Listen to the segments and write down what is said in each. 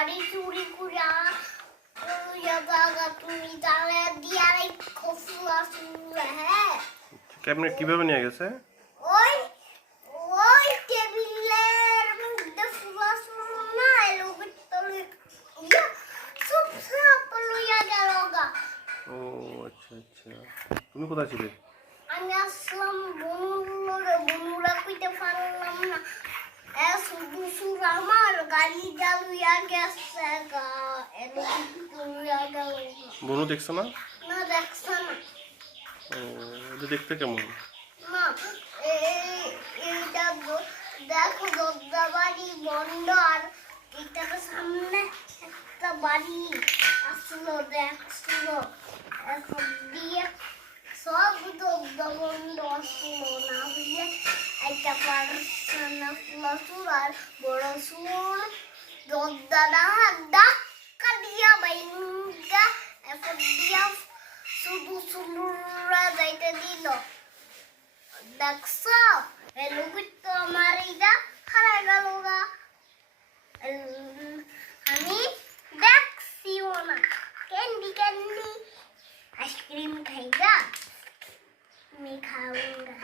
গাড়ি চুরি করে তুমি তাহলে দিয়ে খোফলা শুরু হ্যাঁ কেমনে কিভাবে নিয়ে গেছে? ওই ওই টেবিলের মধ্যে ফুলা শুরু না এলো ভিতরে ইয়া সব সব লইয়া গেল গা। ও আচ্ছা আচ্ছা, তুমি কোথায় ছিলে? আমি আসলাম বনুরা কইতে পারলাম না শুধু শুধু আমার গাড়ি লইয়া গেছে গা এলো লইয়া গেল। বনু দেখছো না? না দেখছো না। ও এটা দেখতে কেমন? না এইটা দেখো দরজা বাড়ি বন্ধ আর এটার সামনে একটা বাড়ি আসলো দেখছিল এখন দিয়ে সব দরজা বন্ধ আসলো না হইলে একটা পার্সোনা ফুলাসুর আর বড় সুর দরজাটা ধাক্কা দিয়া বাইঙ্গা এখন দিয়া শুধু সুন্দরা যাইতে দিল। দেখছো এলো তো আমার এইটা হারাই গেল গা। আমি দেখছিও না ক্যান্ডি ক্যান্ডি आइसक्रीम खाएगा मैं खाऊंगा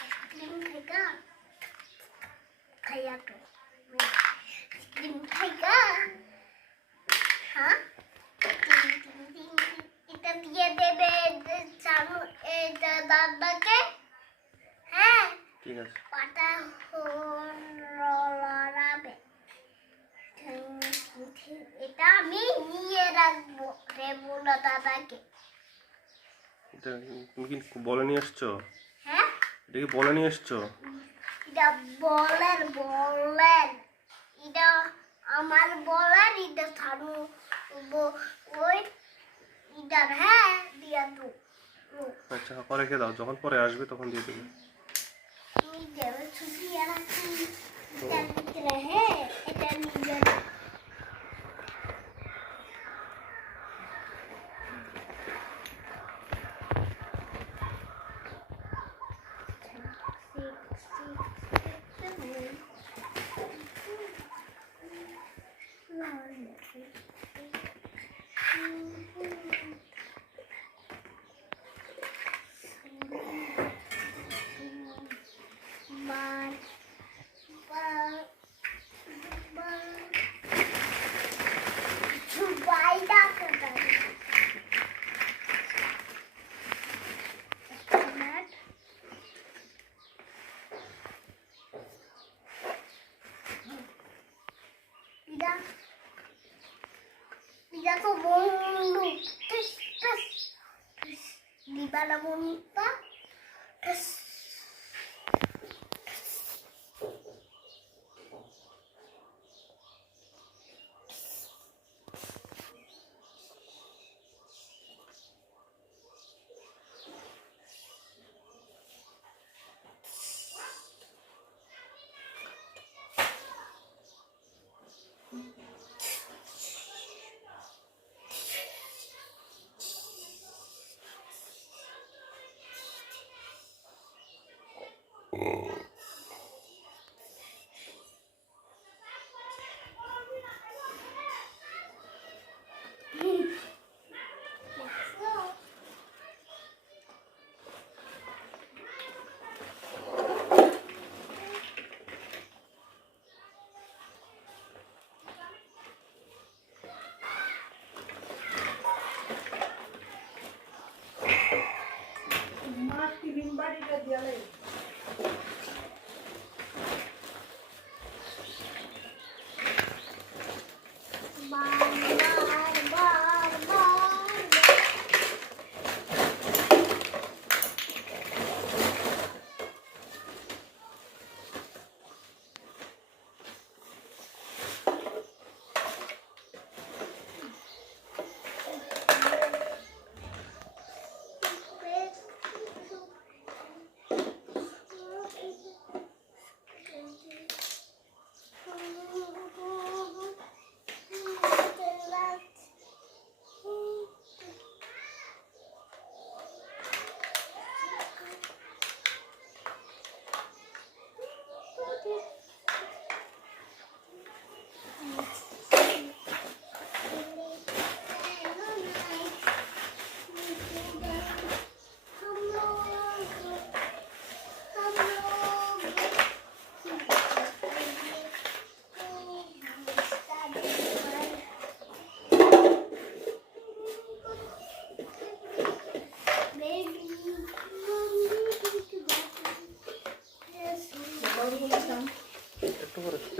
आइसक्रीम खाएगा खाया तो आइसक्रीम खाएगा हाँ इतना दिए देवे चालू दादा के हैं ঠিক আছে पाता हो लड़ाबे এটা আমি নিয়ে রাখবো দেবো না দাদাকে। এটা তুমি কি বলে নিয়ে এসছো? হ্যাঁ এটা কি বলে নিয়ে এসছো? এটা বলের এটা আমার বলার এটা থানু ওই ইটার হ্যাঁ দিয়া তো আচ্ছা পরে রেখে দাও, যখন পরে আসবে তখন দিয়ে দেবে। তুমি দেবে ছুটি রাখি এটা ভিতরে হ্যাঁ এটা নিয়ে Mira como di bala bonita.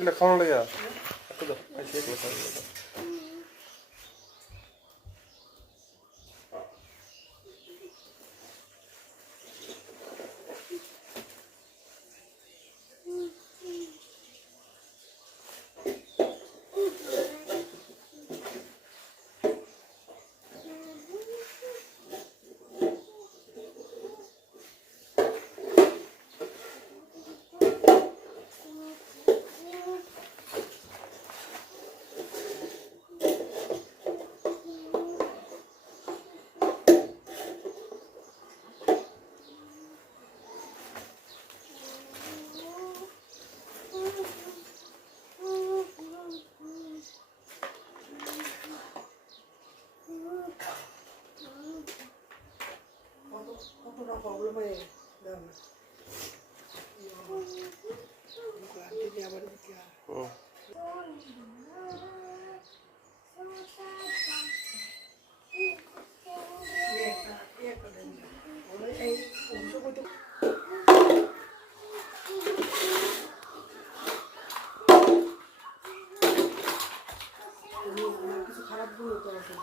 কিলা খাওয়ানো লাগা এত দাও আইসে একলা খাওয়ানো লাগা কতটা প্রবলেম হয়ে গেল আবার কিছু খারাপ গুলো তো আছে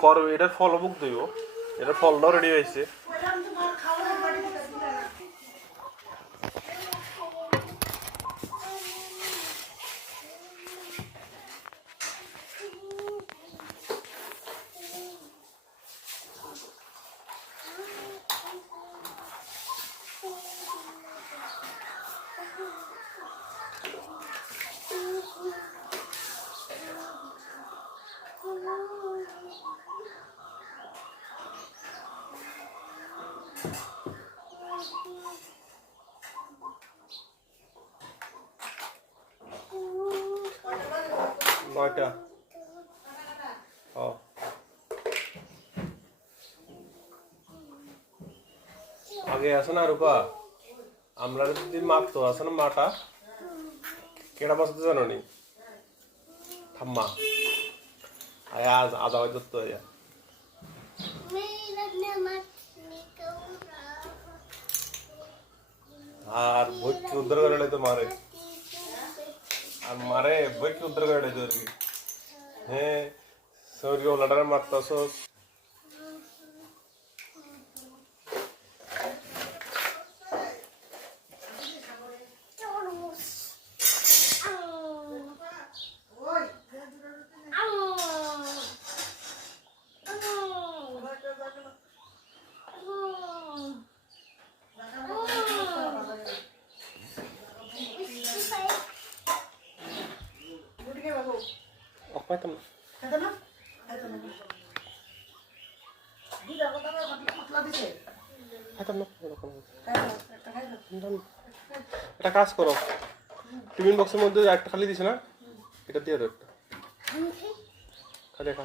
কর এটার ফল বুক দিব এটার ফলটাও রেডি হয়েছে নয়টা আগে আছে না রূপা আমরা যদি মারতো আছে না মাটা কেটা বাঁচতে জানো নি ঠাম্মা আয় আজ আধা হয়তো তো আর ভর্তি উদ্ধার করে তো মারে আর মারে ভর্তি উদ্ধার করে তো আর কি হ্যাঁ শরীরকে ওলাটারে মারতাছস পাইতাম না খাইতাম না একটা কাজ করো টিফিন বক্সের মধ্যে একটা খালি দিছে না এটা দিয়ে দাও একটা খালি খা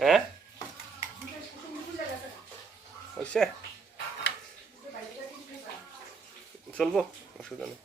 হ্যাঁ হয়েছে চলবো অসুবিধা নেই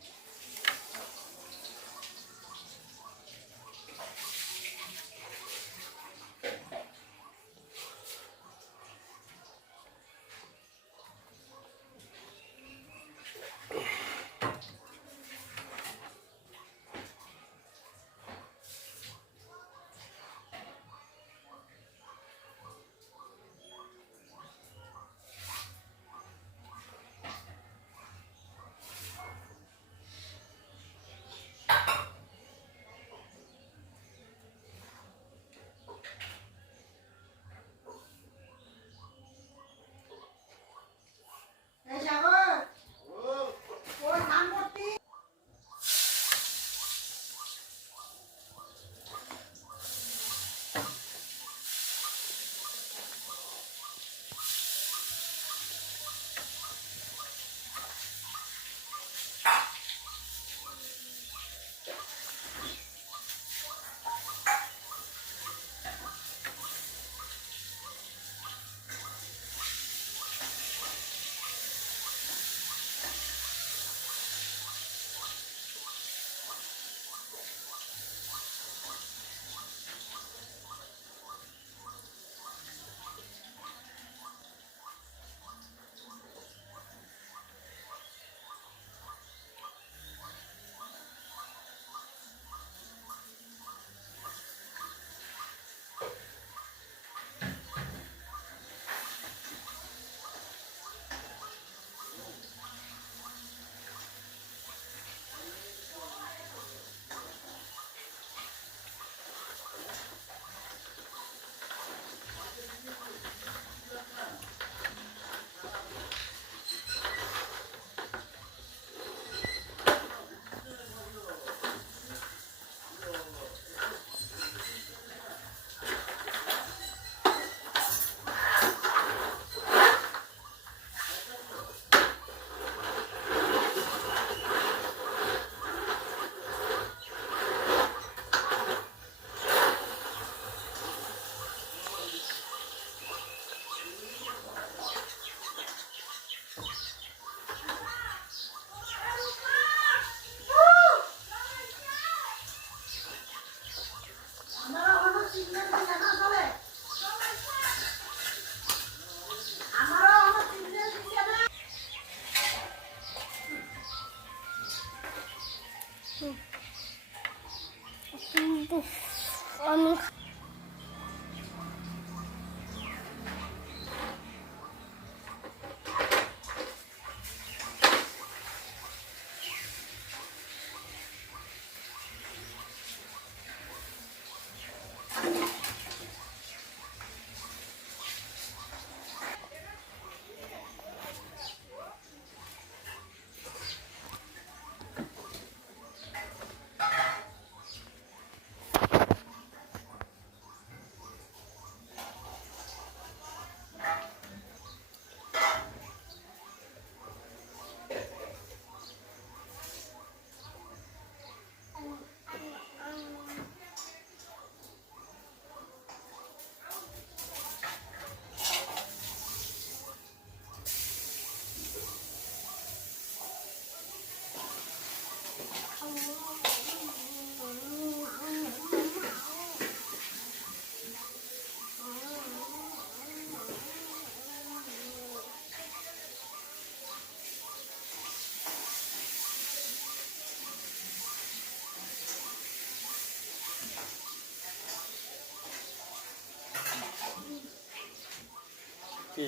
কি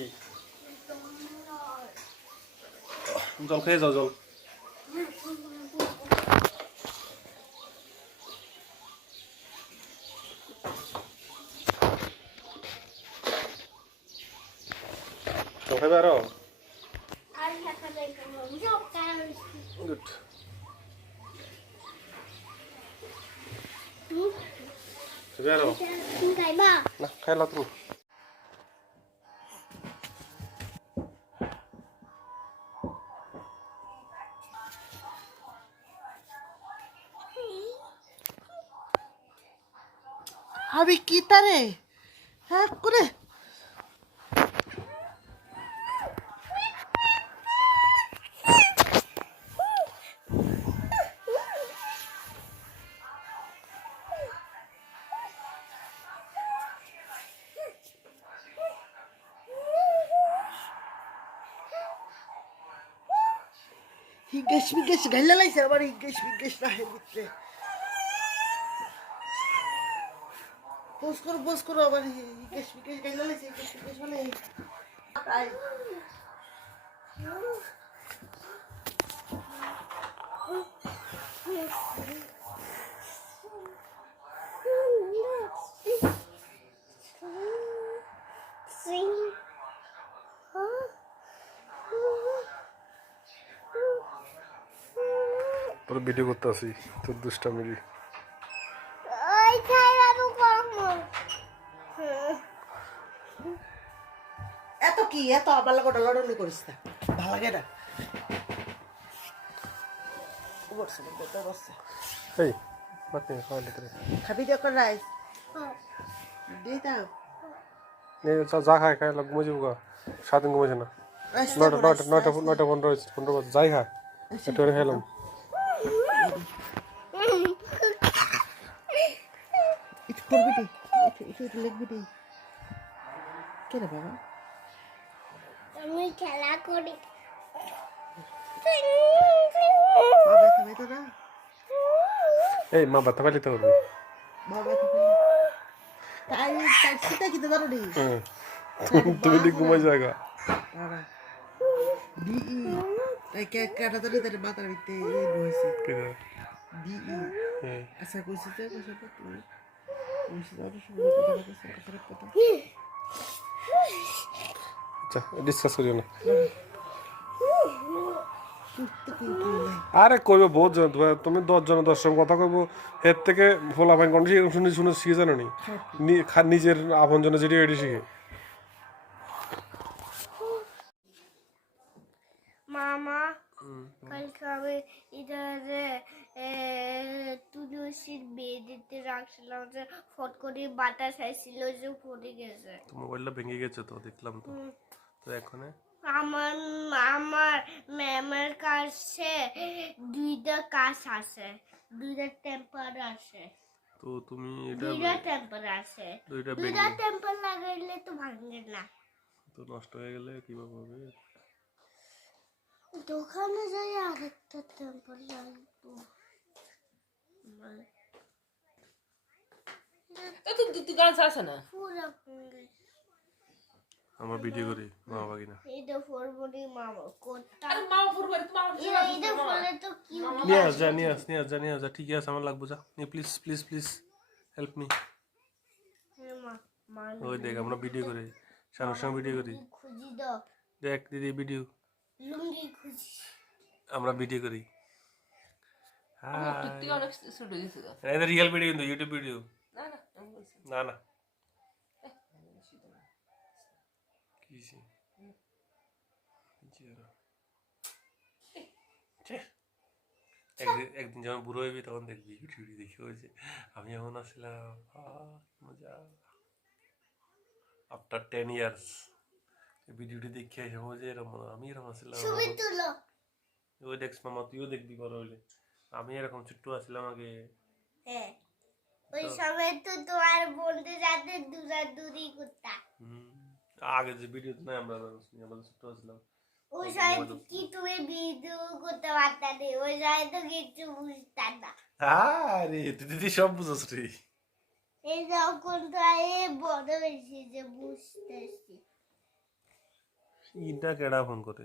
জল খেয়ে যাও জল জল খাইবে আরো আর দেখা যায় সব কারণ গুড খাইবে আরো তুমি খাইবা না খাইলা তুমি আমি কি তারে হ্যাঁ করে হিগেশ গাইলা লাইছে আবার হিগেশ না হেলিতে পোস্ট করো আবার হিগেশ গাইলা লাইছে হিগেশ মানে আই Sing. তোর ভিডিও করতে আসি তোর দুষ্টামি ওই খাইরা তো কম এত কি এত আবার লাগোটা লড়লি করিস না ভালো লাগে না বসে বসে বসে এই বাত নেই খাওয়া লেতে খাবি দিয়ে কর রাইস দিয়ে দাও নে যা খায় খায় লাগ ঘুমে যাবো সারাদিন ঘুমাইছে না নয়টা 15 বাজে যাই খা একটু করে খেলাম একটু করবি দি একটু লিখবি দি কেন বাবা আমি খেলা করি বাবা তুমি তো না এই মা ব্যথা পাইলে তো করবি বাবা তুমি তাই সেটা কি তো জানো নি তুমি দি ঘুমাই জায়গা বাবা ডি ই তাই কে কাটা তো নিতে মাথার ভিতরে এই বসে ডি ই আচ্ছা কইছিস তো কইছিস তো তুই কইছিস তো শুনে কথা আচ্ছা ডিসকাস করিও না তো কি তুই আরে কইবে বহুত জন তুমি 10 জন 10 জন কথা কইবো এর থেকে ফোলা ফাইন কোন শুনে শিখে জানো নি নিজের আপন জনে যেটি এটি শিখে মামা কালকে আমি ইধারে তুলসীর বেদিতে রাখছিলাম যে ফট করে বাতাস আসছিল যে পড়ে গেছে তো মোবাইলটা ভেঙে গেছে তো দেখলাম তো তো এখন আমার আমার ম্যামের কাছে দুইটা কাজ আছে দুইটা টেম্পার আছে তো তুমি এটা দুইটা টেম্পার আছে দুইটা দুইটা টেম্পার লাগাইলে তো ভাঙে না তো নষ্ট হয়ে গেলে কিভাবে হবে দোকানে যাই আরেকটা টেম্পার লাগবো তুই গান আছে না পুরা ভেঙে আমার ভিডিও করি মা বাবা কিনা এটা ফরবডি মামা কোটা আরে মা ফুরবারে তোমার এটা ফলে তো কি নিয়ে আস যা ঠিক আছে আমার লাগবো যা প্লিজ হেল্প মি মা মা ওই দেখ আমরা ভিডিও করি সামনের সঙ্গে ভিডিও করি খুঁজি দাও দেখ দিদি ভিডিও লুঙ্গি খুঁজি আমরা ভিডিও করি হ্যাঁ তুই অনেক শুট দিছিস এটা রিয়েল ভিডিও কিন্তু ইউটিউব ভিডিও না না আমি বলছি না কিসে একদিন যখন বুড়ো হইবি তখন দেখবি ইউটিউব দেখি হয়েছে আমি এমন আসছিলাম মজা আফটার 10 ইয়ার্স ভিডিওটি দেখে এসে মজা এরকম আমি এরকম আসছিলাম ছবি তুলো ওই দেখছ মামা তুইও দেখবি বড় হইলে আমি এরকম ছোট্ট আসছিলাম আগে হ্যাঁ ওই সময় তো তোমার বন্ধু যাতে দূরাদূরি করতা আগে যে ভিডিও নাই আমরা ছোট্ট আসছিলাম ওই সময় কি তুমি ভিডিও করতে পারতা না ওই সময় তো কিছু বুঝতা না আরে তুই দিদি সব বুঝছ রে এই যখন তো বড় হয়েছি যে বুঝতেছি ইটা কেডা ফোন করে